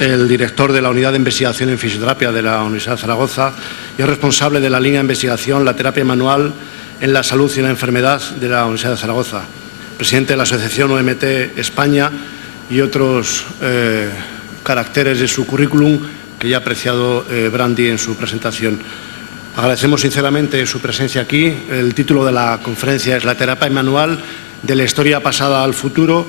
el director de la Unidad de Investigación en Fisioterapia de la Universidad de Zaragoza y es responsable de la línea de investigación La terapia manual en la salud y la enfermedad de la Universidad de Zaragoza, presidente de la Asociación OMT España y otros caracteres de su currículum que ya ha apreciado Brandi en su presentación. Agradecemos sinceramente su presencia aquí. El título de la conferencia es La terapia manual de la historia pasada al futuro.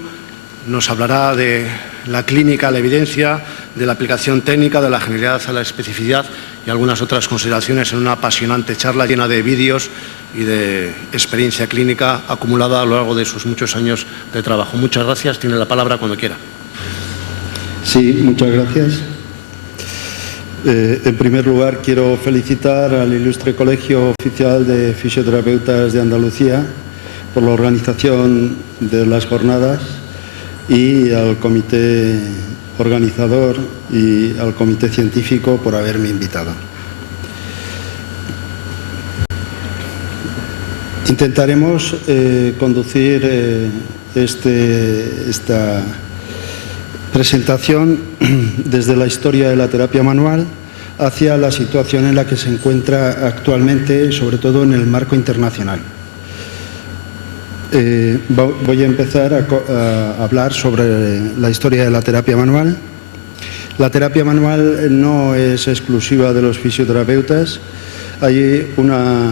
Nos hablará de la clínica a la evidencia, de la aplicación técnica, de la generalidad a la especificidad y algunas otras consideraciones en una apasionante charla llena de vídeos y de experiencia clínica acumulada a lo largo de sus muchos años de trabajo. Muchas gracias. Tiene la palabra cuando quiera. Sí, muchas gracias. En primer lugar, quiero felicitar al Ilustre Colegio Oficial de Fisioterapeutas de Andalucía por la organización de las jornadas y al comité organizador y al comité científico por haberme invitado. Intentaremos conducir esta presentación desde la historia de la terapia manual hacia la situación en la que se encuentra actualmente, sobre todo en el marco internacional. Voy a empezar a hablar sobre la historia de la terapia manual. La terapia manual no es exclusiva de los fisioterapeutas. Hay una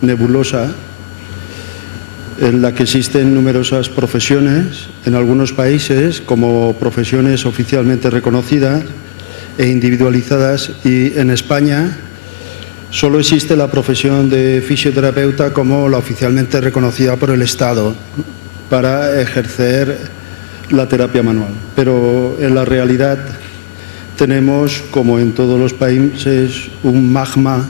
nebulosa en la que existen numerosas profesiones en algunos países como profesiones oficialmente reconocidas e individualizadas, y en España solo existe la profesión de fisioterapeuta como la oficialmente reconocida por el Estado para ejercer la terapia manual. Pero en la realidad tenemos, como en todos los países, un magma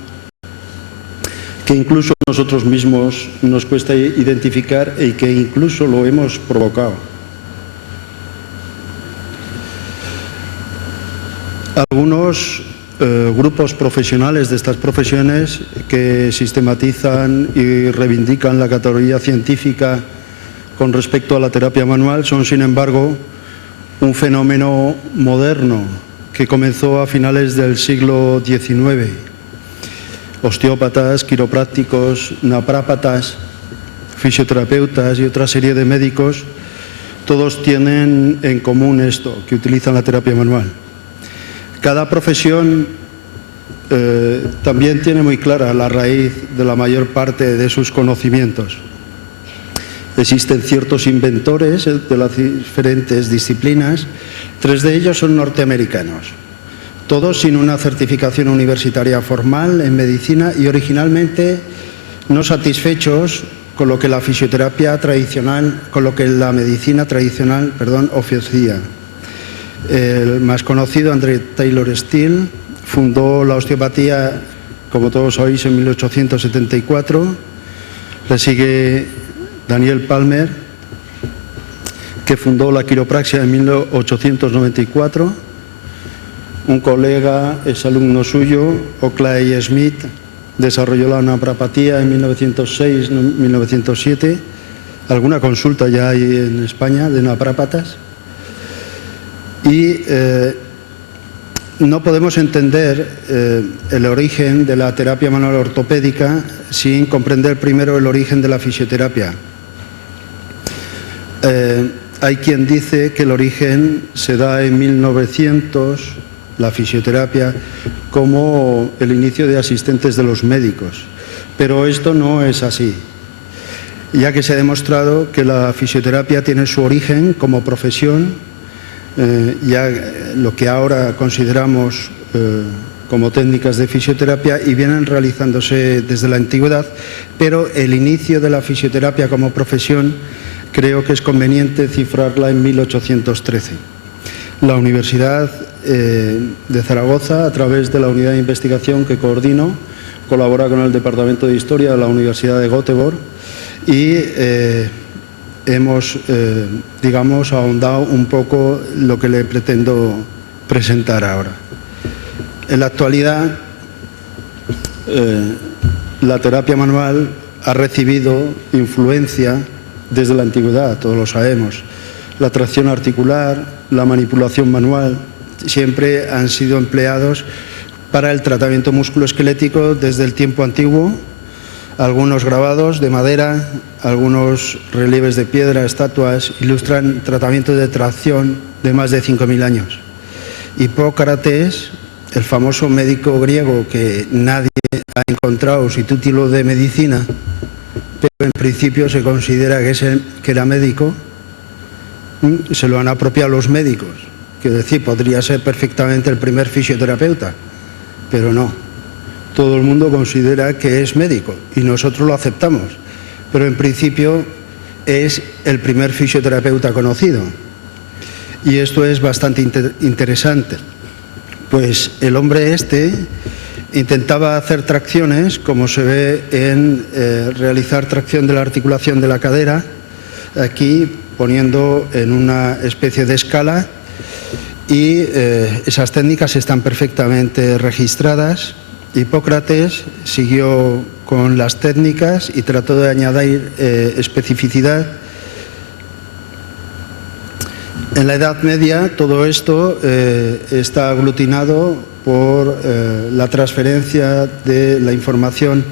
que incluso nosotros mismos nos cuesta identificar y que incluso lo hemos provocado. Algunos grupos profesionales de estas profesiones que sistematizan y reivindican la categoría científica con respecto a la terapia manual son, sin embargo, un fenómeno moderno que comenzó a finales del siglo XIX. Osteópatas, quiroprácticos, naprápatas, fisioterapeutas y otra serie de médicos, todos tienen en común esto, que utilizan la terapia manual. Cada profesión también tiene muy clara la raíz de la mayor parte de sus conocimientos. Existen ciertos inventores de las diferentes disciplinas, 3 de ellos son norteamericanos, todos sin una certificación universitaria formal en medicina y originalmente no satisfechos con lo que la fisioterapia tradicional, con lo que la medicina tradicional, ofrecía. El más conocido, Andrew Taylor Still, fundó la osteopatía, como todos sabéis, en 1874. Le sigue Daniel Palmer, que fundó la quiropraxia en 1894. Un colega, exalumno suyo, Oakley Smith, desarrolló la naprapatía en 1906-1907. Alguna consulta ya hay en España de naprápatas. Y no podemos entender el origen de la terapia manual ortopédica sin comprender primero el origen de la fisioterapia. Hay quien dice que el origen se da en 1900, la fisioterapia, como el inicio de asistentes de los médicos. Pero esto no es así, ya que se ha demostrado que la fisioterapia tiene su origen como profesión, ya lo que ahora consideramos como técnicas de fisioterapia, y vienen realizándose desde la antigüedad, pero el inicio de la fisioterapia como profesión creo que es conveniente cifrarla en 1813. La Universidad de Zaragoza, a través de la unidad de investigación que coordino, colabora con el Departamento de Historia de la Universidad de Göteborg y hemos, digamos, ahondado un poco lo que le pretendo presentar ahora. En la actualidad, la terapia manual ha recibido influencia desde la antigüedad, todos lo sabemos. La tracción articular, la manipulación manual, siempre han sido empleados para el tratamiento musculoesquelético desde el tiempo antiguo. Algunos grabados de madera, algunos relieves de piedra, estatuas, ilustran tratamientos de tracción de más de 5.000 años. Hipócrates, el famoso médico griego que nadie ha encontrado su título de medicina, pero en principio se considera que era médico, se lo han apropiado los médicos. Quiero decir, podría ser perfectamente el primer fisioterapeuta, pero no. Todo el mundo considera que es médico y nosotros lo aceptamos, pero en principio es el primer fisioterapeuta conocido. Y esto es bastante interesante, pues el hombre este intentaba hacer tracciones, como se ve en realizar tracción de la articulación de la cadera, aquí poniendo en una especie de escala, y esas técnicas están perfectamente registradas. Hipócrates siguió con las técnicas y trató de añadir especificidad. En la Edad Media todo esto está aglutinado por la transferencia de la información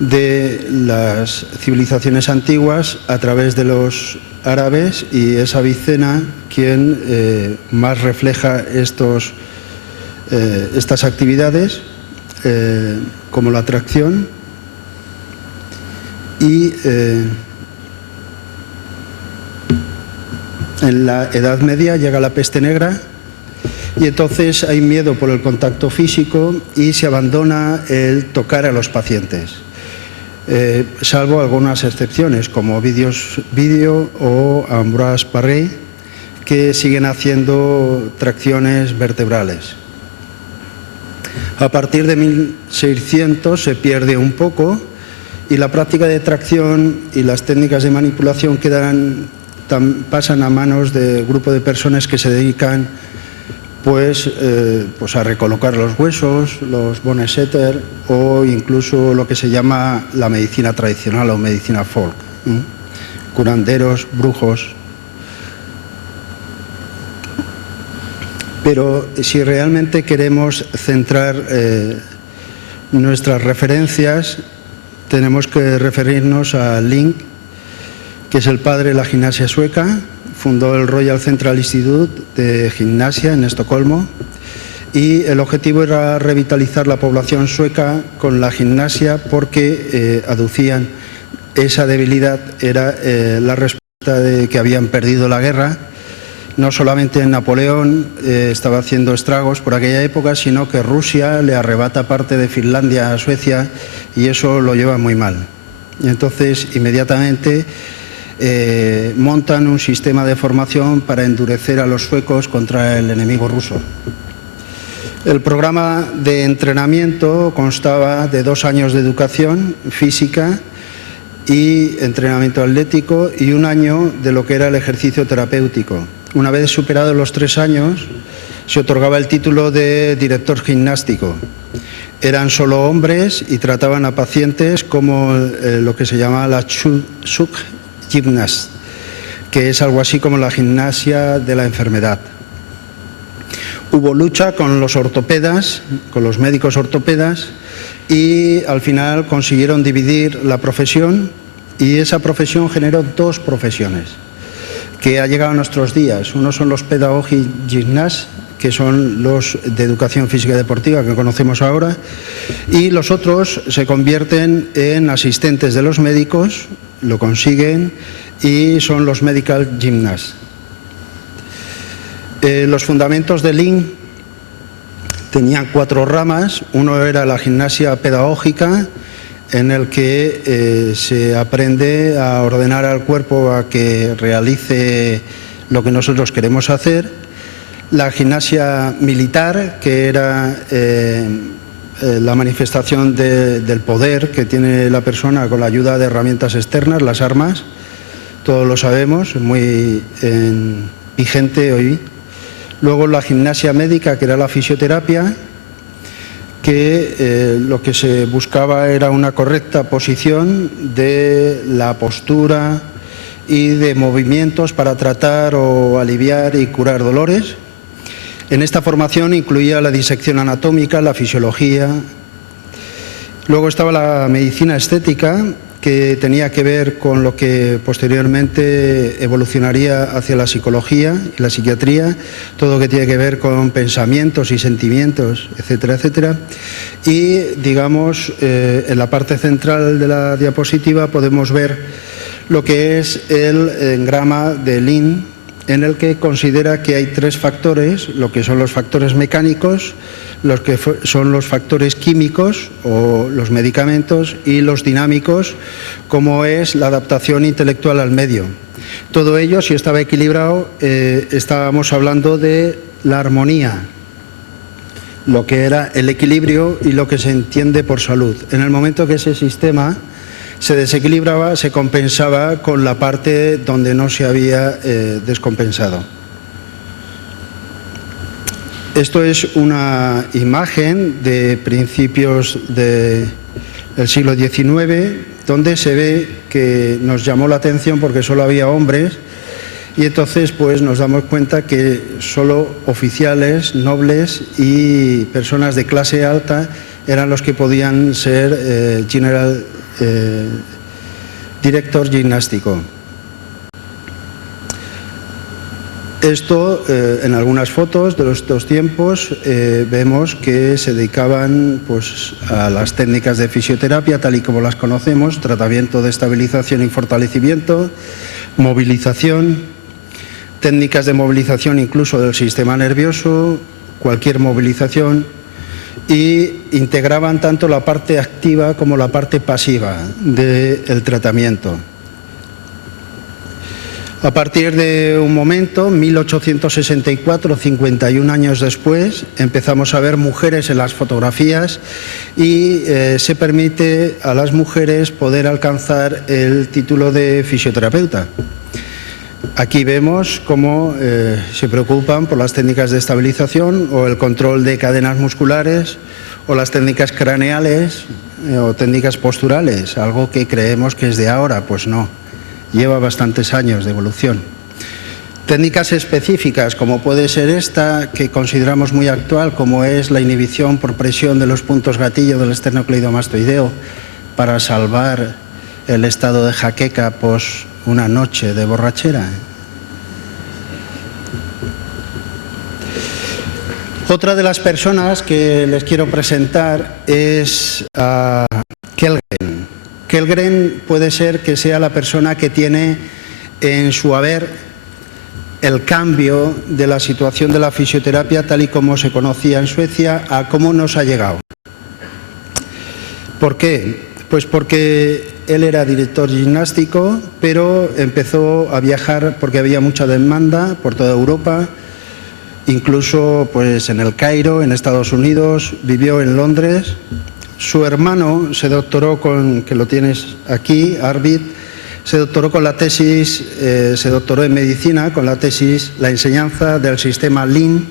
de las civilizaciones antiguas a través de los árabes, y es Avicena quien más refleja estas actividades, como la tracción, y en la Edad Media llega la peste negra y entonces hay miedo por el contacto físico y se abandona el tocar a los pacientes, salvo algunas excepciones como Ovidio o Ambroise Paré, que siguen haciendo tracciones vertebrales. A partir de 1600 se pierde un poco y la práctica de tracción y las técnicas de manipulación pasan a manos de grupo de personas que se dedican pues a recolocar los huesos, los bone setter, o incluso lo que se llama la medicina tradicional o medicina folk, curanderos, brujos. Pero si realmente queremos centrar nuestras referencias, tenemos que referirnos a Link, que es el padre de la gimnasia sueca. Fundó el Royal Central Institute de Gimnasia en Estocolmo, y el objetivo era revitalizar la población sueca con la gimnasia porque aducían esa debilidad, era la respuesta de que habían perdido la guerra. No solamente Napoleón estaba haciendo estragos por aquella época, sino que Rusia le arrebata parte de Finlandia a Suecia y eso lo lleva muy mal. Y entonces inmediatamente montan un sistema de formación para endurecer a los suecos contra el enemigo ruso. El programa de entrenamiento constaba de 2 años de educación física y entrenamiento atlético y 1 año de lo que era el ejercicio terapéutico. Una vez superados los 3 años, se otorgaba el título de director gimnástico. Eran solo hombres y trataban a pacientes como lo que se llama la Suk-Gymnast, que es algo así como la gimnasia de la enfermedad. Hubo lucha con los ortopedas, con los médicos ortopedas, y al final consiguieron dividir la profesión, y esa profesión generó 2 profesiones que ha llegado a nuestros días. Uno son los pedagogy gymnasts, que son los de educación física y deportiva que conocemos ahora, y los otros se convierten en asistentes de los médicos, lo consiguen, y son los medical gymnasts. Los fundamentos de Link tenían 4 ramas. Uno era la gimnasia pedagógica, en el que se aprende a ordenar al cuerpo a que realice lo que nosotros queremos hacer. La gimnasia militar, que era la manifestación del poder que tiene la persona con la ayuda de herramientas externas, las armas, todos lo sabemos, muy vigente hoy. Luego la gimnasia médica, que era la fisioterapia, que lo que se buscaba era una correcta posición de la postura y de movimientos para tratar o aliviar y curar dolores. En esta formación incluía la disección anatómica, la fisiología. Luego estaba la medicina estética, que tenía que ver con lo que posteriormente evolucionaría hacia la psicología y la psiquiatría, todo lo que tiene que ver con pensamientos y sentimientos, etcétera, etcétera. Y, digamos, en la parte central de la diapositiva podemos ver lo que es el engrama de Lin, en el que considera que hay tres factores, lo que son los factores mecánicos, los que son los factores químicos o los medicamentos y los dinámicos, como es la adaptación intelectual al medio. Todo ello, si estaba equilibrado, estábamos hablando de la armonía, lo que era el equilibrio y lo que se entiende por salud. En el momento que ese sistema se desequilibraba, se compensaba con la parte donde no se había descompensado. Esto es una imagen de principios del siglo XIX, donde se ve que nos llamó la atención porque solo había hombres, y entonces pues nos damos cuenta que solo oficiales, nobles y personas de clase alta eran los que podían ser general director gimnástico. Esto, en algunas fotos de estos tiempos, vemos que se dedicaban pues, a las técnicas de fisioterapia, tal y como las conocemos, tratamiento de estabilización y fortalecimiento, movilización, técnicas de movilización incluso del sistema nervioso, cualquier movilización, y integraban tanto la parte activa como la parte pasiva del tratamiento. A partir de un momento, 1864, 51 años después, empezamos a ver mujeres en las fotografías y se permite a las mujeres poder alcanzar el título de fisioterapeuta. Aquí vemos cómo se preocupan por las técnicas de estabilización o el control de cadenas musculares o las técnicas craneales o técnicas posturales, algo que creemos que es de ahora, pues no. Lleva bastantes años de evolución. Técnicas específicas, como puede ser esta, que consideramos muy actual, como es la inhibición por presión de los puntos gatillo del esternocleidomastoideo para salvar el estado de jaqueca pos una noche de borrachera. Otra de las personas que les quiero presentar es a Kellgren. Kellgren puede ser que sea la persona que tiene en su haber el cambio de la situación de la fisioterapia tal y como se conocía en Suecia a cómo nos ha llegado. ¿Por qué? Pues porque él era director gimnástico, pero empezó a viajar porque había mucha demanda por toda Europa, incluso pues en el Cairo, en Estados Unidos, vivió en Londres. Su hermano se doctoró con, que lo tienes aquí, Arvid, se doctoró con la tesis, se doctoró en medicina con la tesis La enseñanza del sistema Lean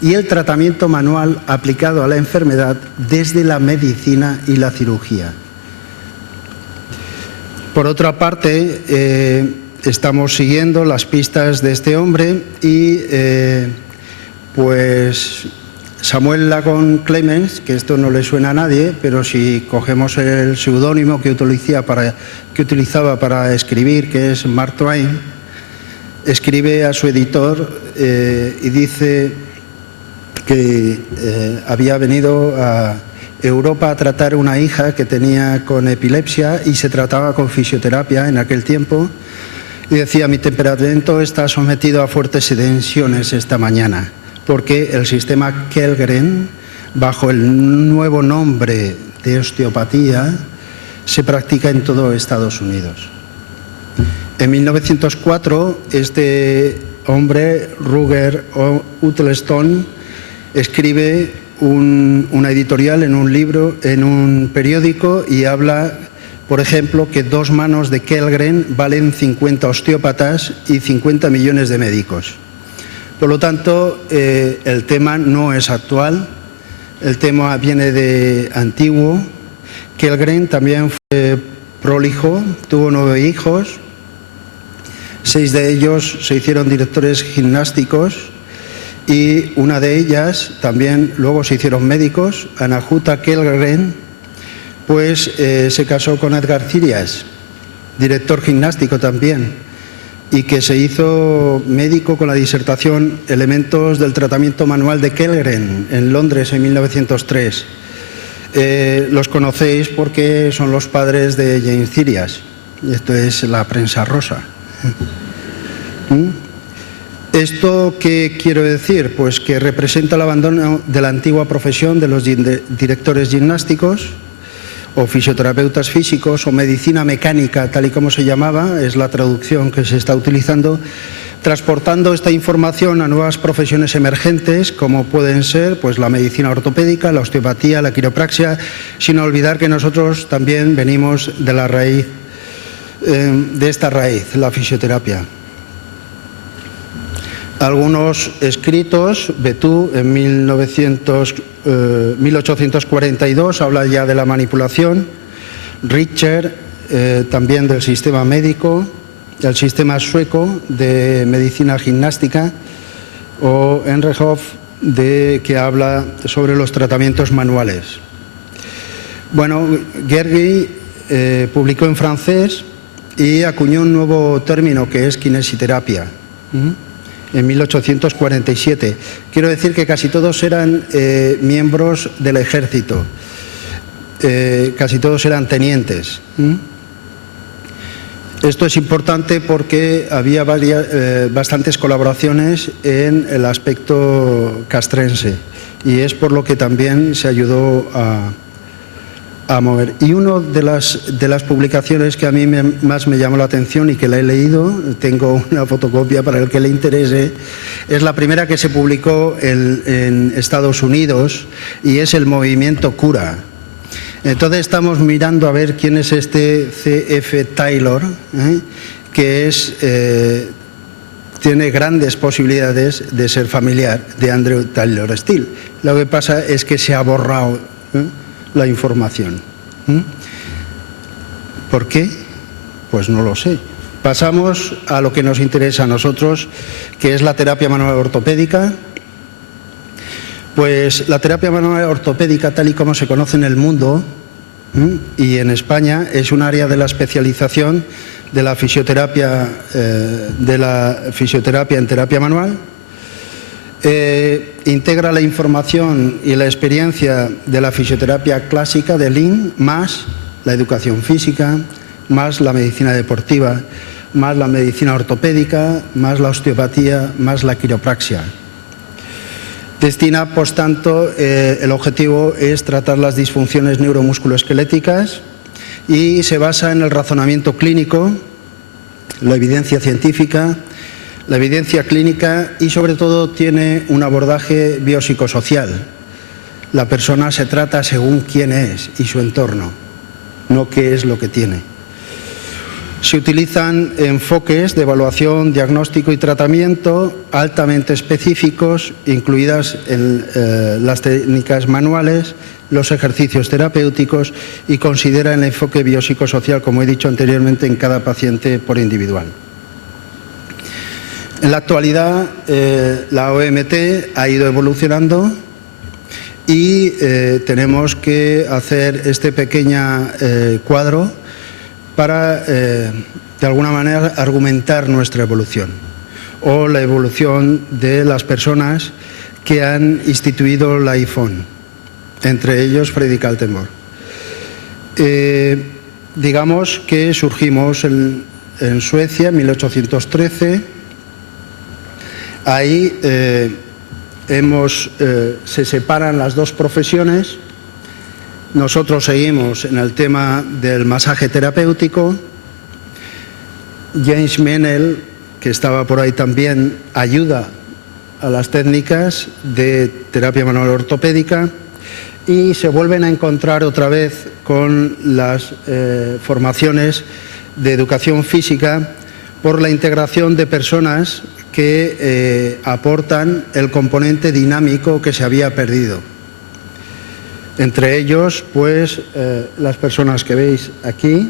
y el tratamiento manual aplicado a la enfermedad desde la medicina y la cirugía. Por otra parte, estamos siguiendo las pistas de este hombre y pues Samuel Lagón Clemens, que esto no le suena a nadie, pero si cogemos el seudónimo que utilizaba para escribir, que es Mark Twain, escribe a su editor y dice que había venido a Europa a tratar una hija que tenía con epilepsia y se trataba con fisioterapia en aquel tiempo, y decía: mi temperamento está sometido a fuertes tensiones esta mañana, porque el sistema Kellgren, bajo el nuevo nombre de osteopatía, se practica en todo Estados Unidos. En 1904, este hombre, Ruger Uttelstone, escribe una editorial en un libro, en un periódico, y habla, por ejemplo, que 2 manos de Kellgren valen 50 osteópatas y 50 millones de médicos. Por lo tanto, el tema no es actual, el tema viene de antiguo. Kellgren también fue prolijo, tuvo 9 hijos, 6 de ellos se hicieron directores gimnásticos y una de ellas también luego se hicieron médicos, Anahuta Kellgren, pues se casó con Edgar Cirias, director gimnástico también, y que se hizo médico con la disertación Elementos del tratamiento manual de Kellgren en Londres en 1903. Los conocéis porque son los padres de James Cirias. Esto es la prensa rosa. ¿Esto qué quiero decir? Pues que representa el abandono de la antigua profesión de los directores gimnásticos o fisioterapeutas físicos o medicina mecánica, tal y como se llamaba, es la traducción que se está utilizando, transportando esta información a nuevas profesiones emergentes como pueden ser pues la medicina ortopédica, la osteopatía, la quiropraxia, sin olvidar que nosotros también venimos de la raíz, de esta raíz, la fisioterapia. Algunos escritos, Betú en 1842 habla ya de la manipulación, Richter también del sistema médico, el sistema sueco de medicina gimnástica, o Enrehoff que habla sobre los tratamientos manuales. Bueno, Gergi publicó en francés y acuñó un nuevo término que es kinesiterapia. En 1847. Quiero decir que casi todos eran miembros del ejército, casi todos eran tenientes. Esto es importante porque había bastantes colaboraciones en el aspecto castrense y es por lo que también se ayudó a mover. Y una de las publicaciones que a mí más me llamó la atención y que la he leído, tengo una fotocopia para el que le interese, es la primera que se publicó en Estados Unidos y es el movimiento Cura. Entonces estamos mirando a ver quién es este C.F. Taylor, que tiene grandes posibilidades de ser familiar de Andrew Taylor Still. Lo que pasa es que se ha borrado la información. ¿Por qué? Pues no lo sé. Pasamos a lo que nos interesa a nosotros, que es la terapia manual ortopédica. Pues la terapia manual ortopédica, tal y como se conoce en el mundo y en España, es un área de la especialización de la fisioterapia en terapia manual. Integra la información y la experiencia de la fisioterapia clásica de Lean, más la educación física, más la medicina deportiva, más la medicina ortopédica, más la osteopatía, más la quiropraxia. Destina, pues tanto, el objetivo es tratar las disfunciones neuromusculoesqueléticas y se basa en el razonamiento clínico, la evidencia científica, la evidencia clínica y sobre todo tiene un abordaje biopsicosocial. La persona se trata según quién es y su entorno, no qué es lo que tiene. Se utilizan enfoques de evaluación, diagnóstico y tratamiento altamente específicos, incluidas las técnicas manuales, los ejercicios terapéuticos y considera el enfoque biopsicosocial, como he dicho anteriormente, en cada paciente por individual. En la actualidad, la OMT ha ido evolucionando y tenemos que hacer este pequeño cuadro para, de alguna manera, argumentar nuestra evolución o la evolución de las personas que han instituido la IFON, entre ellos Freddy Kaltenborg. Digamos que surgimos en Suecia en 1813. Ahí se separan las dos profesiones. Nosotros seguimos en el tema del masaje terapéutico. James Menel, que estaba por ahí también, ayuda a las técnicas de terapia manual ortopédica y se vuelven a encontrar otra vez con las formaciones de educación física por la integración de personas que aportan el componente dinámico que se había perdido. Entre ellos, pues, las personas que veis aquí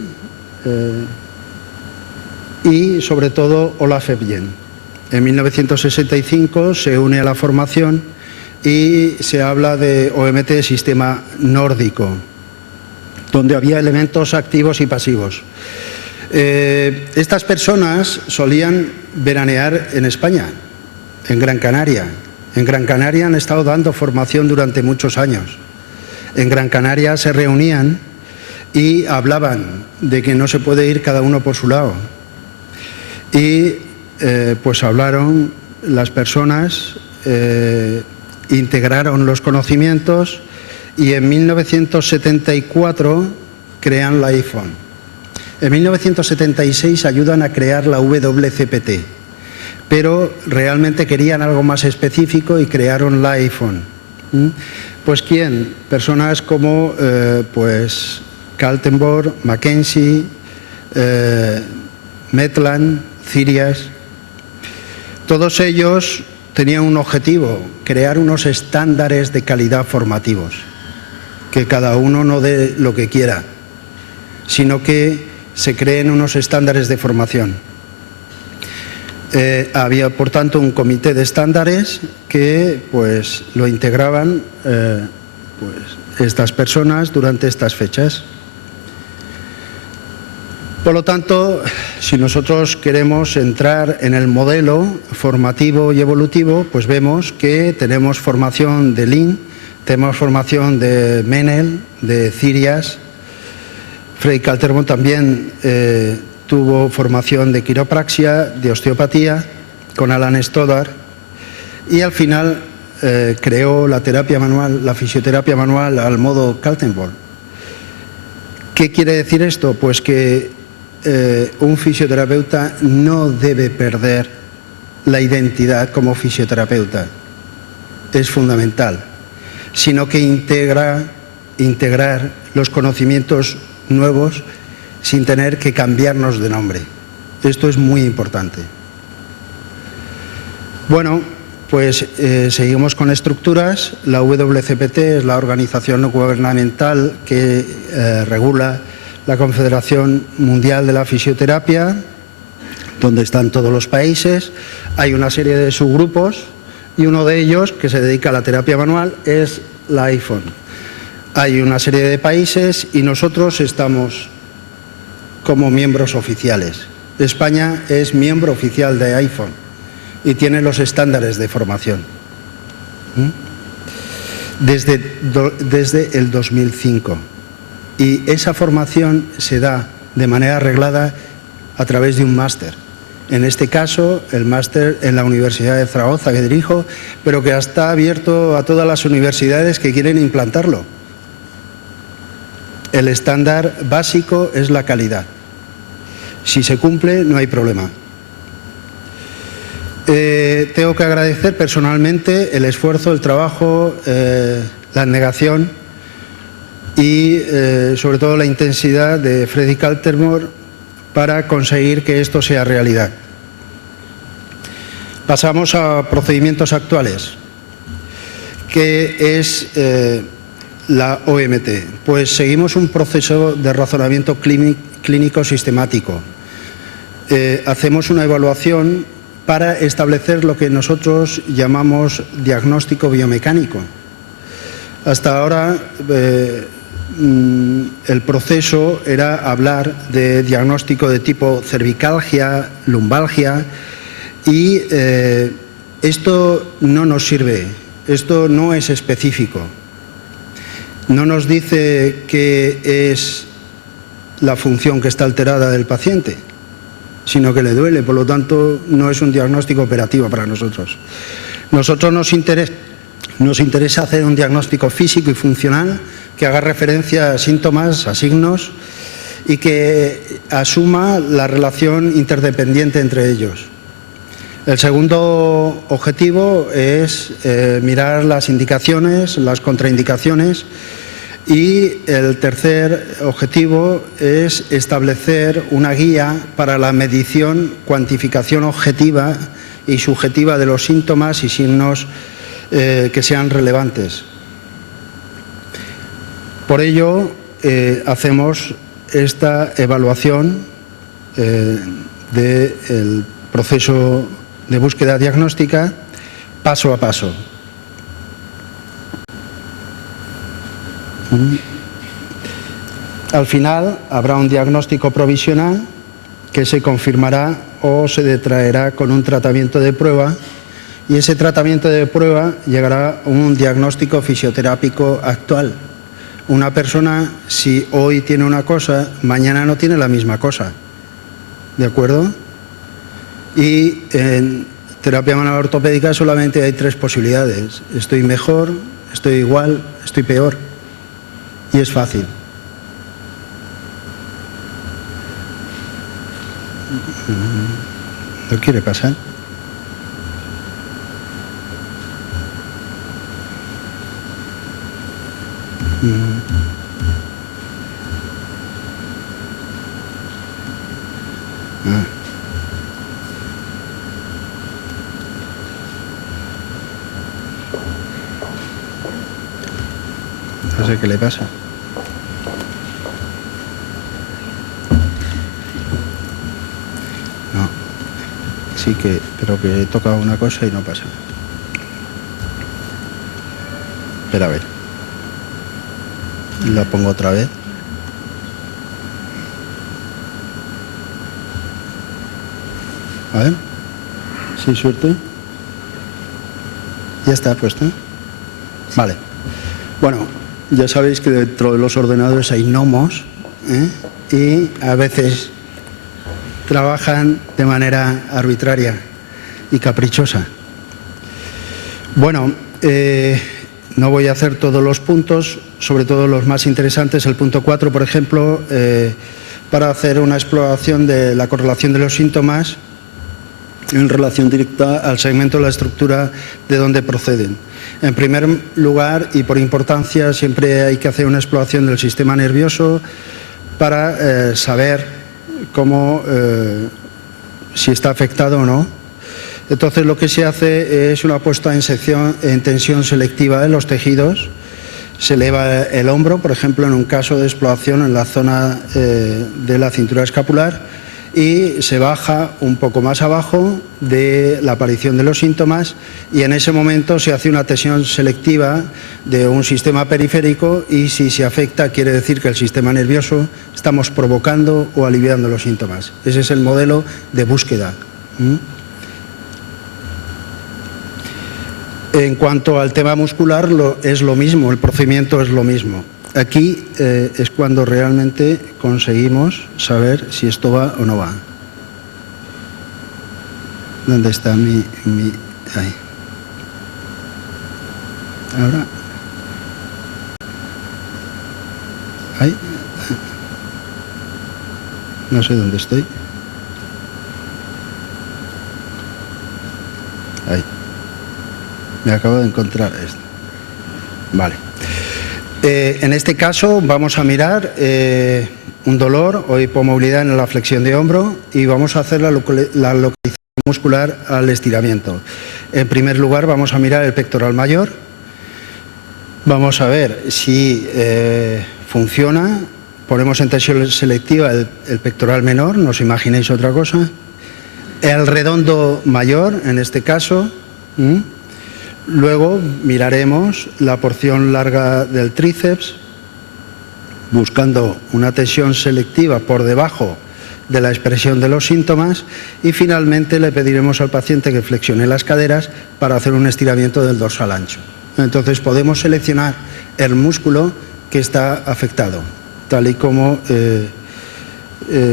y, sobre todo, Olaf Ebjen. En 1965 se une a la formación y se habla de OMT sistema nórdico, donde había elementos activos y pasivos. Estas personas solían veranear en España, en Gran Canaria. En Gran Canaria han estado dando formación durante muchos años. En Gran Canaria se reunían y hablaban de que no se puede ir cada uno por su lado. Y pues hablaron las personas, integraron los conocimientos y en 1974 crean la iPhone. En 1976 ayudan a crear la WCPT, pero realmente querían algo más específico y crearon la iPhone. Pues ¿quién? Personas como pues Kaltenborn, Mackenzie, Maitland, Cirias. Todos ellos tenían un objetivo, crear unos estándares de calidad formativos, que cada uno no dé lo que quiera, sino que se creen unos estándares de formación. Había, por tanto, un comité de estándares que pues lo integraban pues estas personas durante estas fechas. Por lo tanto, si nosotros queremos entrar en el modelo formativo y evolutivo, pues vemos que tenemos formación de Lean, tenemos formación de Menel, de Cirias. Freddy Kaltenborn también tuvo formación de quiropraxia, de osteopatía, con Alan Stoddard, y al final creó la terapia manual, la fisioterapia manual al modo Kaltenborn. ¿Qué quiere decir esto? Pues que un fisioterapeuta no debe perder la identidad como fisioterapeuta, es fundamental, sino que integrar los conocimientos nuevos sin tener que cambiarnos de nombre. Esto es muy importante. Bueno, pues seguimos con estructuras. La WCPT es la organización no gubernamental que regula la Confederación Mundial de la Fisioterapia, donde están todos los países. Hay una serie de subgrupos y uno de ellos, que se dedica a la terapia manual, es la iPhone. Hay una serie de países y nosotros estamos como miembros oficiales. España es miembro oficial de iPhone y tiene los estándares de formación desde el 2005. Y esa formación se da de manera reglada a través de un máster. En este caso, el máster en la Universidad de Zaragoza, que dirijo, pero que está abierto a todas las universidades que quieren implantarlo. El estándar básico es la calidad. Si se cumple, no hay problema. Tengo que agradecer personalmente el esfuerzo, el trabajo, la abnegación y sobre todo la intensidad de Freddy Kaltenborn para conseguir que esto sea realidad. Pasamos a procedimientos actuales. ¿Qué es la OMT? Pues seguimos un proceso de razonamiento clínico sistemático. Hacemos una evaluación para establecer lo que nosotros llamamos diagnóstico biomecánico. Hasta ahora el proceso era hablar de diagnóstico de tipo cervicalgia, lumbalgia, y esto no nos sirve, esto no es específico. No nos dice qué es la función que está alterada del paciente, sino que le duele, por lo tanto no es un diagnóstico operativo para nosotros. Nosotros nos interesa hacer un diagnóstico físico y funcional que haga referencia a síntomas, a signos y que asuma la relación interdependiente entre ellos. El segundo objetivo es mirar las indicaciones, las contraindicaciones, y el tercer objetivo es establecer una guía para la medición, cuantificación objetiva y subjetiva de los síntomas y signos que sean relevantes. Por ello, hacemos esta evaluación del proceso de búsqueda diagnóstica paso a paso. Al final habrá un diagnóstico provisional que se confirmará o se detraerá con un tratamiento de prueba, y ese tratamiento de prueba llegará a un diagnóstico fisioterápico actual. Una persona, si hoy tiene una cosa, mañana no tiene la misma cosa. ¿De acuerdo? Y en terapia manual ortopédica solamente hay 3 posibilidades. Estoy mejor, estoy igual, estoy peor. Y es fácil. ¿No quiere pasar? No sé qué le pasa. No. Sí que, pero que he tocado una cosa y no pasa. Espera a ver. Lo pongo otra vez. A ver. Sí, suerte. Ya está puesto. Vale. Bueno, ya sabéis que dentro de los ordenadores hay gnomos, y a veces trabajan de manera arbitraria y caprichosa. Bueno, no voy a hacer todos los puntos, sobre todo los más interesantes. El punto 4, por ejemplo, para hacer una exploración de la correlación de los síntomas en relación directa al segmento de la estructura de donde proceden. En primer lugar, y por importancia, siempre hay que hacer una exploración del sistema nervioso para saber cómo, si está afectado o no. Entonces, lo que se hace es una puesta en tensión selectiva de los tejidos. Se eleva el hombro, por ejemplo, en un caso de exploración en la zona de la cintura escapular, y se baja un poco más abajo de la aparición de los síntomas, y en ese momento se hace una tensión selectiva de un sistema periférico, y si se afecta quiere decir que el sistema nervioso estamos provocando o aliviando los síntomas. Ese es el modelo de búsqueda. En cuanto al tema muscular, es lo mismo, el procedimiento es lo mismo. Aquí es cuando realmente conseguimos saber si esto va o no va. ¿Dónde está mi ahí? Ahora. Ahí. No sé dónde estoy. Ahí. Me acabo de encontrar esto. Vale. En este caso vamos a mirar un dolor o hipomovilidad en la flexión de hombro, y vamos a hacer la localización muscular al estiramiento. En primer lugar vamos a mirar el pectoral mayor. Vamos a ver si funciona. Ponemos en tensión selectiva el pectoral menor, no os imaginéis otra cosa. El redondo mayor, en este caso. Luego miraremos la porción larga del tríceps, buscando una tensión selectiva por debajo de la expresión de los síntomas, y finalmente le pediremos al paciente que flexione las caderas para hacer un estiramiento del dorsal ancho. Entonces podemos seleccionar el músculo que está afectado, tal y como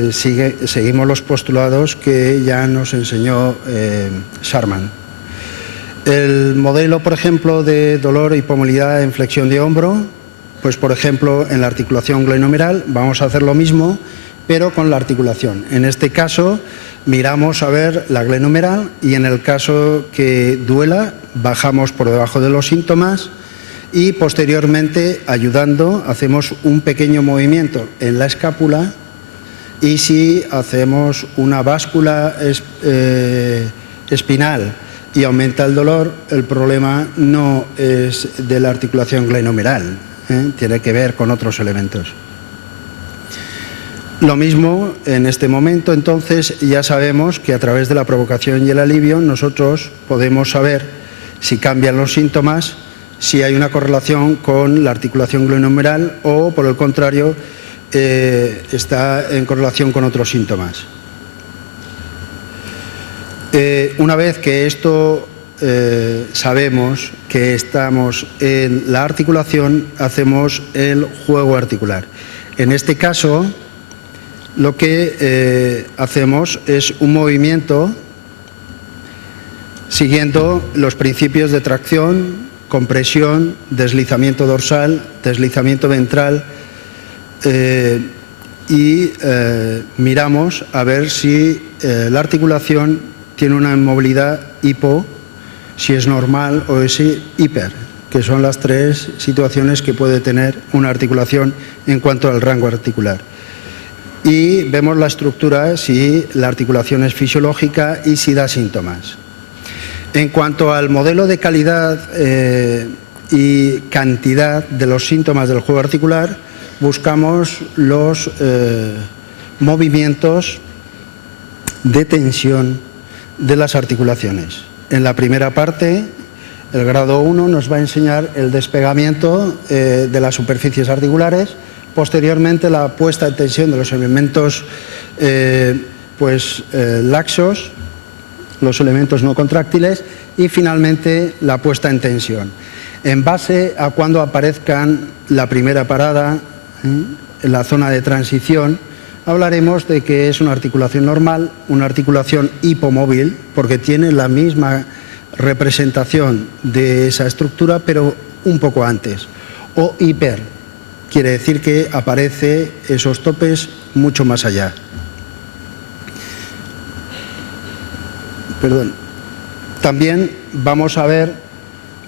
seguimos los postulados que ya nos enseñó Sharman. El modelo, por ejemplo, de dolor e hipomovilidad en flexión de hombro, pues por ejemplo en la articulación glenohumeral vamos a hacer lo mismo, pero con la articulación. En este caso miramos a ver la glenohumeral, y en el caso que duela bajamos por debajo de los síntomas, y posteriormente, ayudando, hacemos un pequeño movimiento en la escápula, y si hacemos una báscula espinal y aumenta el dolor, el problema no es de la articulación glenohumeral, tiene que ver con otros elementos. Lo mismo en este momento, entonces ya sabemos que a través de la provocación y el alivio nosotros podemos saber si cambian los síntomas, si hay una correlación con la articulación glenohumeral o, por el contrario, está en correlación con otros síntomas. Una vez que esto sabemos que estamos en la articulación, hacemos el juego articular. En este caso, lo que hacemos es un movimiento siguiendo los principios de tracción, compresión, deslizamiento dorsal, deslizamiento ventral, y miramos a ver si la articulación tiene una inmovilidad hipo, si es normal, o es hiper, que son las tres situaciones que puede tener una articulación en cuanto al rango articular. Y vemos la estructura, si la articulación es fisiológica y si da síntomas. En cuanto al modelo de calidad y cantidad de los síntomas del juego articular, buscamos los movimientos de tensión de las articulaciones. En la primera parte, el grado 1 nos va a enseñar el despegamiento de las superficies articulares. Posteriormente, la puesta en tensión de los elementos laxos, los elementos no contráctiles, y finalmente la puesta en tensión. En base a cuando aparezcan la primera parada, en la zona de transición, hablaremos de que es una articulación normal, una articulación hipomóvil, porque tiene la misma representación de esa estructura, pero un poco antes, o hiper. Quiere decir que aparece esos topes mucho más allá. También vamos a ver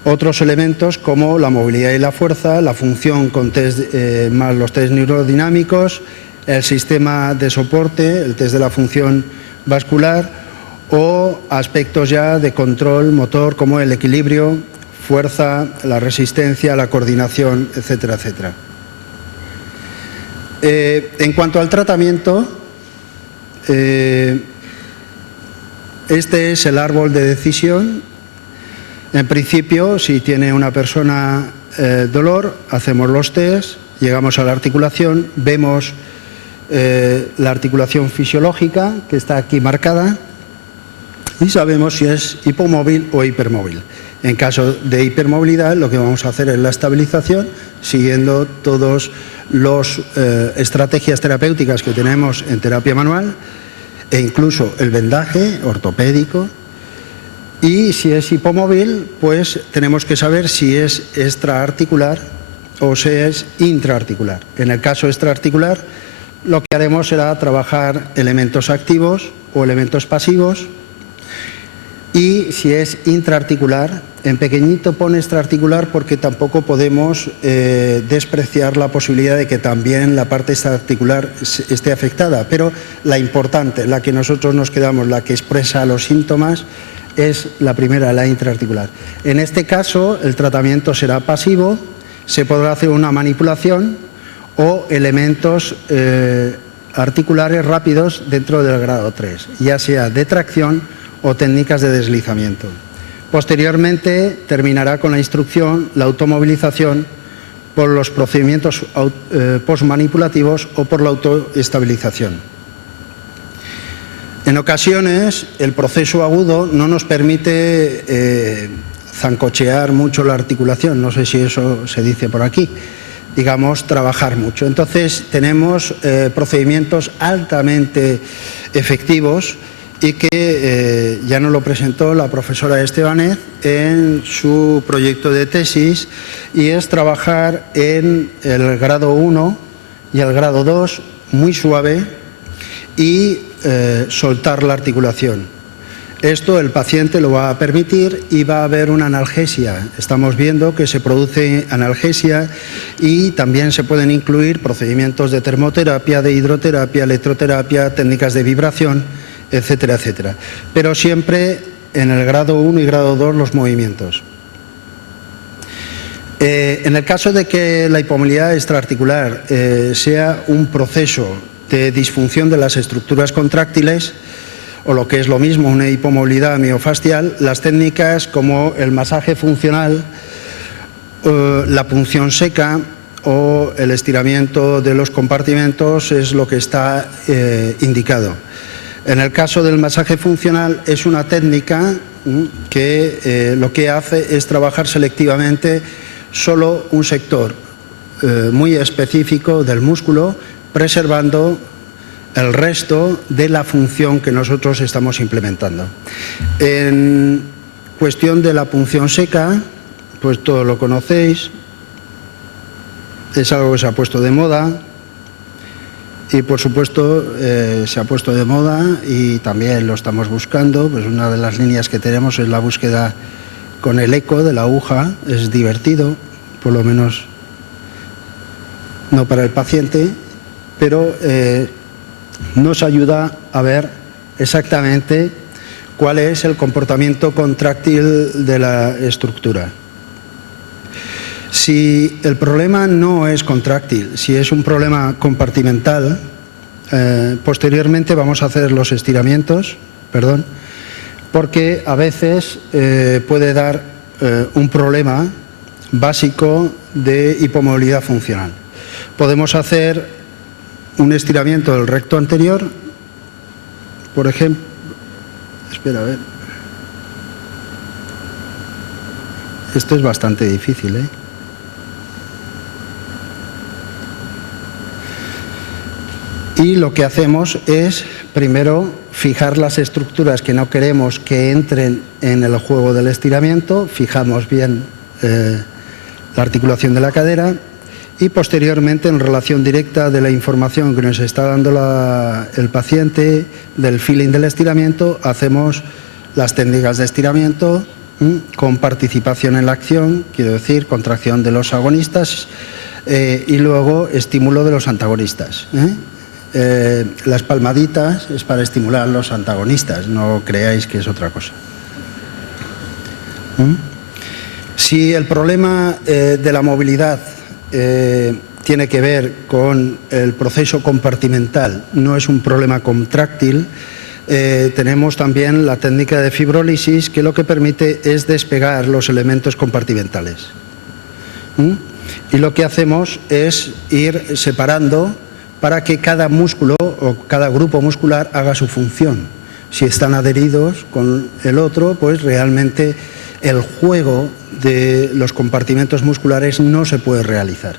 otros elementos como la movilidad y la fuerza, la función con test, más los test neurodinámicos, el sistema de soporte, el test de la función vascular, o aspectos ya de control motor como el equilibrio, fuerza, la resistencia, la coordinación, etcétera, etcétera. En cuanto al tratamiento, este es el árbol de decisión. En principio, si tiene una persona dolor, hacemos los test, llegamos a la articulación, vemos la articulación fisiológica, que está aquí marcada, y sabemos si es hipomóvil o hipermóvil. En caso de hipermovilidad, lo que vamos a hacer es la estabilización, siguiendo todas las estrategias terapéuticas que tenemos en terapia manual, e incluso el vendaje ortopédico. Y si es hipomóvil, pues tenemos que saber si es extraarticular o si es intraarticular. En el caso extraarticular, lo que haremos será trabajar elementos activos o elementos pasivos. Y si es intraarticular, en pequeñito pone extraarticular porque tampoco podemos despreciar la posibilidad de que también la parte extraarticular esté afectada. Pero la importante, la que nosotros nos quedamos, la que expresa los síntomas, es la primera, la intraarticular. En este caso, el tratamiento será pasivo, se podrá hacer una manipulación o elementos articulares rápidos dentro del grado 3, ya sea de tracción o técnicas de deslizamiento. Posteriormente terminará con la instrucción, la automovilización por los procedimientos postmanipulativos o por la autoestabilización. En ocasiones el proceso agudo no nos permite zancochear mucho la articulación, no sé si eso se dice por aquí, digamos trabajar mucho. Entonces tenemos procedimientos altamente efectivos y que ya nos lo presentó la profesora Estebanez en su proyecto de tesis, y es trabajar en el grado 1 y el grado 2 muy suave y soltar la articulación. Esto el paciente lo va a permitir y va a haber una analgesia. Estamos viendo que se produce analgesia y también se pueden incluir procedimientos de termoterapia, de hidroterapia, electroterapia, técnicas de vibración, etcétera, etcétera. Pero siempre en el grado 1 y grado 2 los movimientos. En el caso de que la hipomovilidad extraarticular sea un proceso de disfunción de las estructuras contráctiles, o lo que es lo mismo, una hipomovilidad miofascial, las técnicas como el masaje funcional, la punción seca o el estiramiento de los compartimentos es lo que está indicado. En el caso del masaje funcional es una técnica que lo que hace es trabajar selectivamente solo un sector muy específico del músculo, preservando el resto de la función que nosotros estamos implementando. En cuestión de la punción seca, pues todo lo conocéis, es algo que se ha puesto de moda y por supuesto se ha puesto de moda y también lo estamos buscando. Pues una de las líneas que tenemos es la búsqueda con el eco de la aguja, es divertido, por lo menos no para el paciente, pero nos ayuda a ver exactamente cuál es el comportamiento contráctil de la estructura. Si el problema no es contráctil, si es un problema compartimental, posteriormente vamos a hacer los estiramientos, porque a veces puede dar un problema básico de hipomovilidad funcional. Podemos hacer un estiramiento del recto anterior, por ejemplo, espera a ver, esto es bastante difícil, Y lo que hacemos es, primero, fijar las estructuras que no queremos que entren en el juego del estiramiento, fijamos bien la articulación de la cadera y posteriormente, en relación directa de la información que nos está dando el paciente, del feeling del estiramiento, hacemos las técnicas de estiramiento con participación en la acción, quiero decir, contracción de los agonistas y luego estímulo de los antagonistas. Las palmaditas es para estimular a los antagonistas, no creáis que es otra cosa. Si el problema de la movilidad tiene que ver con el proceso compartimental, no es un problema contráctil, tenemos también la técnica de fibrólisis, que lo que permite es despegar los elementos compartimentales. Y lo que hacemos es ir separando para que cada músculo o cada grupo muscular haga su función. Si están adheridos con el otro, pues realmente el juego de los compartimentos musculares no se puede realizar.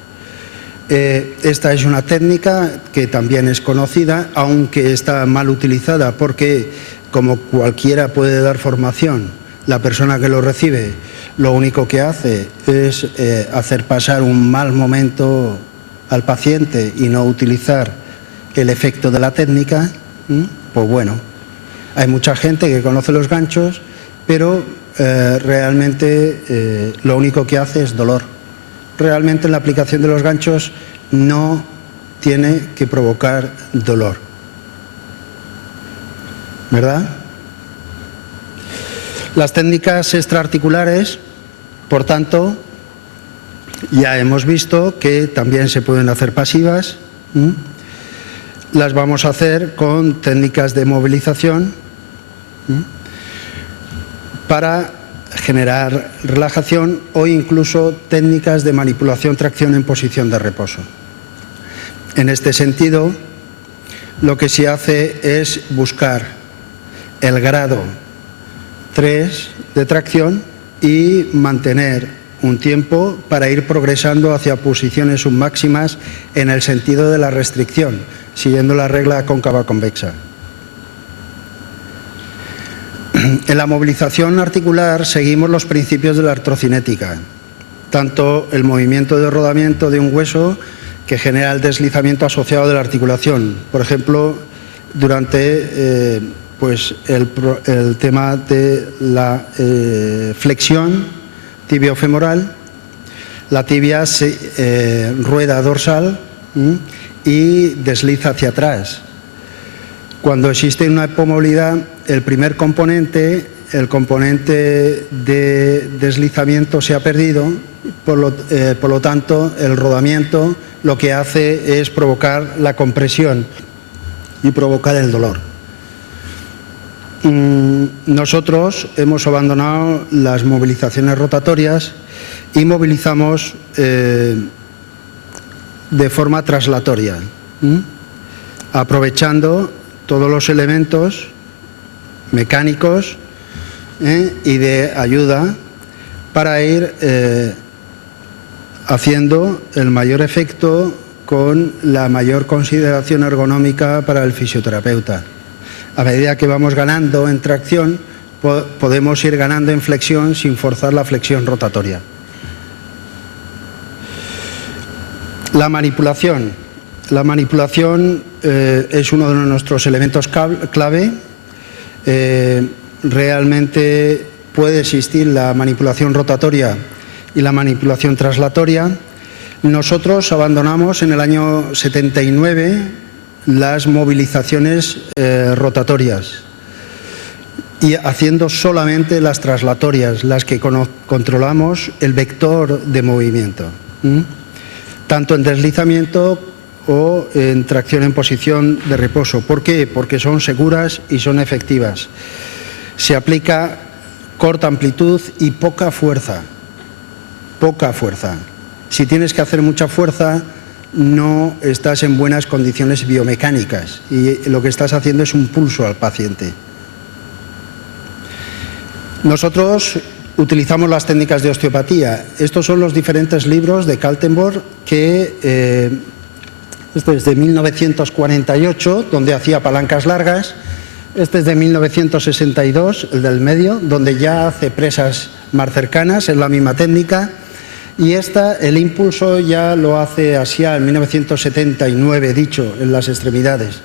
Esta es una técnica que también es conocida, aunque está mal utilizada porque, como cualquiera puede dar formación, la persona que lo recibe lo único que hace es hacer pasar un mal momento al paciente y no utilizar el efecto de la técnica. Pues bueno, hay mucha gente que conoce los ganchos, pero realmente lo único que hace es dolor. Realmente la aplicación de los ganchos no tiene que provocar dolor, ¿verdad? Las técnicas extraarticulares, por tanto, ya hemos visto que también se pueden hacer pasivas. Las vamos a hacer con técnicas de movilización para generar relajación o incluso técnicas de manipulación tracción en posición de reposo. En este sentido, lo que se hace es buscar el grado 3 de tracción y mantener un tiempo para ir progresando hacia posiciones submáximas en el sentido de la restricción, siguiendo la regla cóncava-convexa. En la movilización articular seguimos los principios de la artrocinética, tanto el movimiento de rodamiento de un hueso que genera el deslizamiento asociado de la articulación. Por ejemplo, durante el tema de la flexión tibiofemoral, la tibia se rueda dorsal y desliza hacia atrás. Cuando existe una hipomovilidad, el primer componente, el componente de deslizamiento, se ha perdido, por lo tanto el rodamiento lo que hace es provocar la compresión y provocar el dolor. Nosotros hemos abandonado las movilizaciones rotatorias y movilizamos de forma traslatoria, aprovechando todos los elementos mecánicos y de ayuda para ir haciendo el mayor efecto con la mayor consideración ergonómica para el fisioterapeuta. A medida que vamos ganando en tracción, podemos ir ganando en flexión sin forzar la flexión rotatoria. La manipulación. La manipulación es uno de nuestros elementos clave. Realmente puede existir la manipulación rotatoria y la manipulación traslatoria. Nosotros abandonamos en el año 79 las movilizaciones rotatorias y haciendo solamente las traslatorias, las que controlamos el vector de movimiento, tanto en deslizamiento o en tracción en posición de reposo. ¿Por qué? Porque son seguras y son efectivas. Se aplica corta amplitud y poca fuerza. Poca fuerza. Si tienes que hacer mucha fuerza, no estás en buenas condiciones biomecánicas y lo que estás haciendo es un pulso al paciente. Nosotros utilizamos las técnicas de osteopatía. Estos son los diferentes libros de Kaltenborn que este es de 1948, donde hacía palancas largas. Este es de 1962, el del medio, donde ya hace presas más cercanas, es la misma técnica. Y el impulso ya lo hace Asia en 1979, dicho, en las extremidades.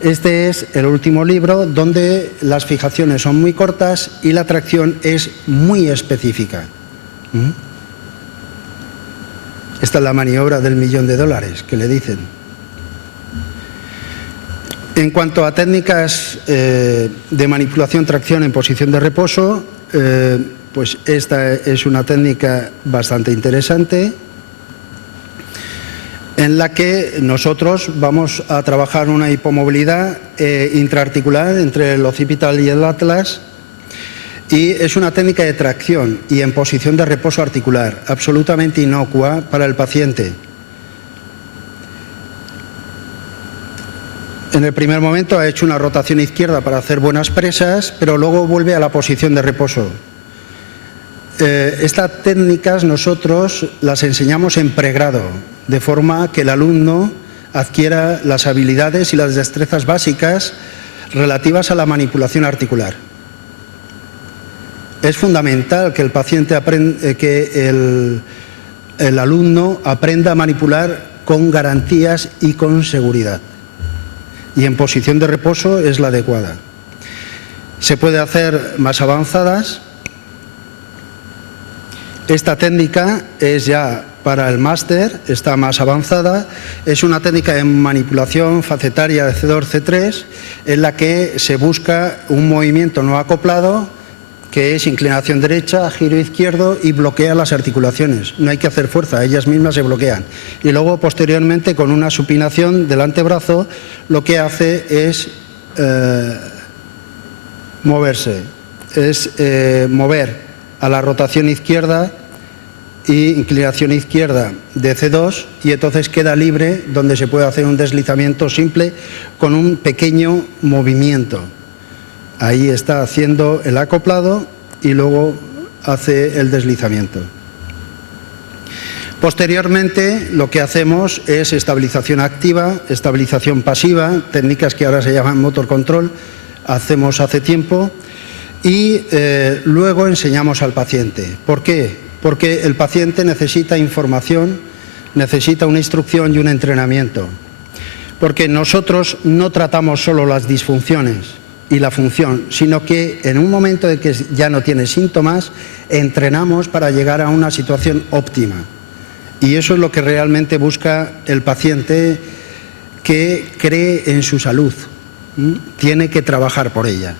Este es el último libro donde las fijaciones son muy cortas y la tracción es muy específica. Esta es la maniobra del $1.000.000 que le dicen. En cuanto a técnicas de manipulación tracción en posición de reposo, pues esta es una técnica bastante interesante en la que nosotros vamos a trabajar una hipomovilidad intraarticular entre el occipital y el atlas, y es una técnica de tracción y en posición de reposo articular, absolutamente inocua para el paciente. En el primer momento ha hecho una rotación izquierda para hacer buenas presas, pero luego vuelve a la posición de reposo. Estas técnicas nosotros las enseñamos en pregrado, de forma que el alumno adquiera las habilidades y las destrezas básicas relativas a la manipulación articular. Es fundamental que el paciente aprenda, que el alumno aprenda a manipular con garantías y con seguridad. Y en posición de reposo es la adecuada. Se puede hacer más avanzadas. Esta técnica es ya para el máster, está más avanzada. Es una técnica de manipulación facetaria de C2-C3 en la que se busca un movimiento no acoplado, que es inclinación derecha, giro izquierdo y bloquea las articulaciones. No hay que hacer fuerza, ellas mismas se bloquean. Y luego, posteriormente, con una supinación del antebrazo, lo que hace es moverse, es mover a la rotación izquierda y inclinación izquierda de C2, y entonces queda libre donde se puede hacer un deslizamiento simple con un pequeño movimiento. Ahí está haciendo el acoplado y luego hace el deslizamiento. Posteriormente lo que hacemos es estabilización activa, estabilización pasiva, técnicas que ahora se llaman motor control, hacemos hace tiempo, y luego enseñamos al paciente. ¿Por qué? Porque el paciente necesita información, necesita una instrucción y un entrenamiento. Porque nosotros no tratamos solo las disfunciones y la función, sino que en un momento de que ya no tiene síntomas, entrenamos para llegar a una situación óptima. Y eso es lo que realmente busca el paciente que cree en su salud. Tiene que trabajar por ella.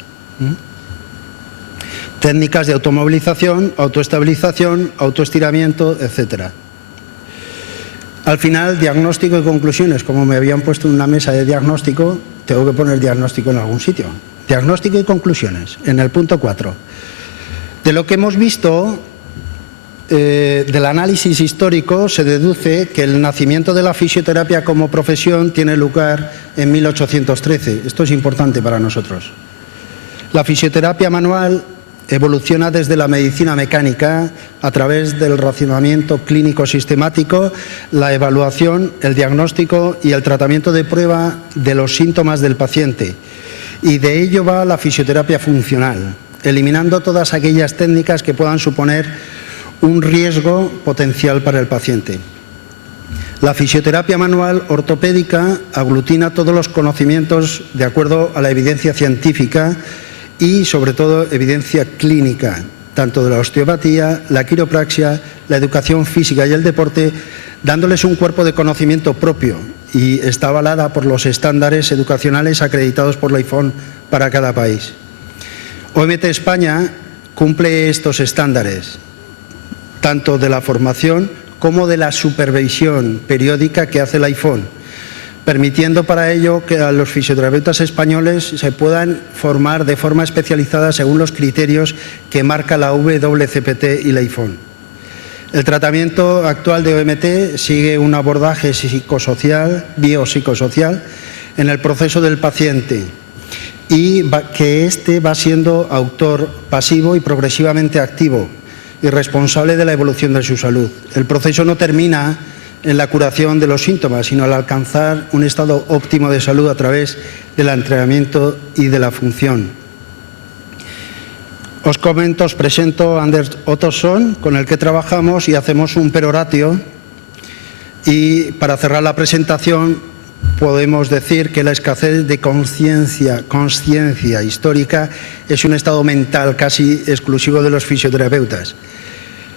Técnicas de automovilización, autoestabilización, autoestiramiento, etc. Al final, diagnóstico y conclusiones. Como me habían puesto en una mesa de diagnóstico, tengo que poner diagnóstico en algún sitio. Diagnóstico y conclusiones, en el punto 4. De lo que hemos visto, del análisis histórico, se deduce que el nacimiento de la fisioterapia como profesión tiene lugar en 1813. Esto es importante para nosotros. La fisioterapia manual evoluciona desde la medicina mecánica a través del racionamiento clínico sistemático, la evaluación, el diagnóstico y el tratamiento de prueba de los síntomas del paciente. Y de ello va la fisioterapia funcional, eliminando todas aquellas técnicas que puedan suponer un riesgo potencial para el paciente. La fisioterapia manual ortopédica aglutina todos los conocimientos de acuerdo a la evidencia científica y, sobre todo, evidencia clínica, tanto de la osteopatía, la quiropraxia, la educación física y el deporte, dándoles un cuerpo de conocimiento propio, y está avalada por los estándares educacionales acreditados por la IFON para cada país. OMT España cumple estos estándares, tanto de la formación como de la supervisión periódica que hace la IFON, permitiendo para ello que a los fisioterapeutas españoles se puedan formar de forma especializada según los criterios que marca la WCPT y la IFON. El tratamiento actual de OMT sigue un abordaje psicosocial, biopsicosocial, en el proceso del paciente, y que éste va siendo autor pasivo y progresivamente activo y responsable de la evolución de su salud. El proceso no termina en la curación de los síntomas, sino al alcanzar un estado óptimo de salud a través del entrenamiento y de la función. Os presento a Anders Ottosson, con el que trabajamos y hacemos un peroratio. Y para cerrar la presentación, podemos decir que la escasez de conciencia histórica es un estado mental casi exclusivo de los fisioterapeutas.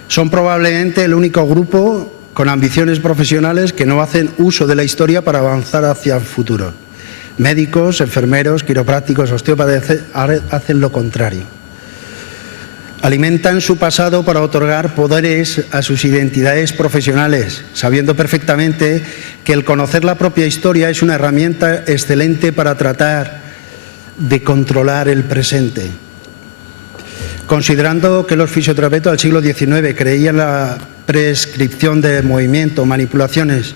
Son probablemente el único grupo con ambiciones profesionales que no hacen uso de la historia para avanzar hacia el futuro. Médicos, enfermeros, quiroprácticos, osteópatas hacen lo contrario. Alimentan su pasado para otorgar poderes a sus identidades profesionales, sabiendo perfectamente que el conocer la propia historia es una herramienta excelente para tratar de controlar el presente. Considerando que los fisioterapeutas del siglo XIX creían la prescripción de movimiento, manipulaciones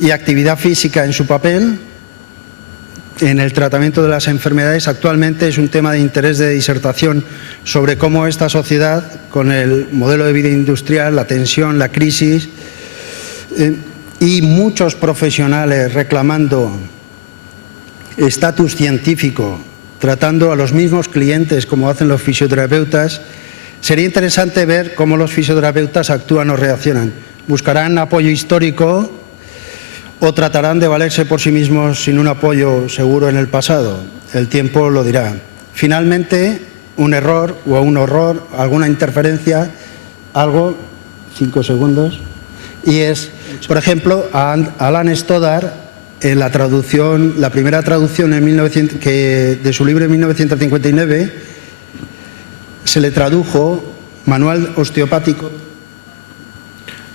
y actividad física en su papel en el tratamiento de las enfermedades, actualmente es un tema de interés de disertación sobre cómo esta sociedad, con el modelo de vida industrial, la tensión, la crisis, y muchos profesionales reclamando estatus científico, tratando a los mismos clientes como hacen los fisioterapeutas, sería interesante ver cómo los fisioterapeutas actúan o reaccionan. ¿Buscarán apoyo histórico o tratarán de valerse por sí mismos sin un apoyo seguro en el pasado? El tiempo lo dirá. Finalmente, un error o un horror, alguna interferencia, algo, 5 segundos, y es, por ejemplo, a Alan Stoddard, en la traducción, la primera traducción de su libro en 1959, se le tradujo Manual Osteopático.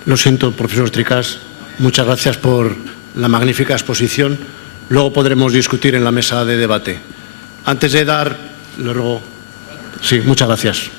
Lo siento, profesor Tricas, muchas gracias por la magnífica exposición. Luego podremos discutir en la mesa de debate. Antes de dar, luego... Sí, muchas gracias.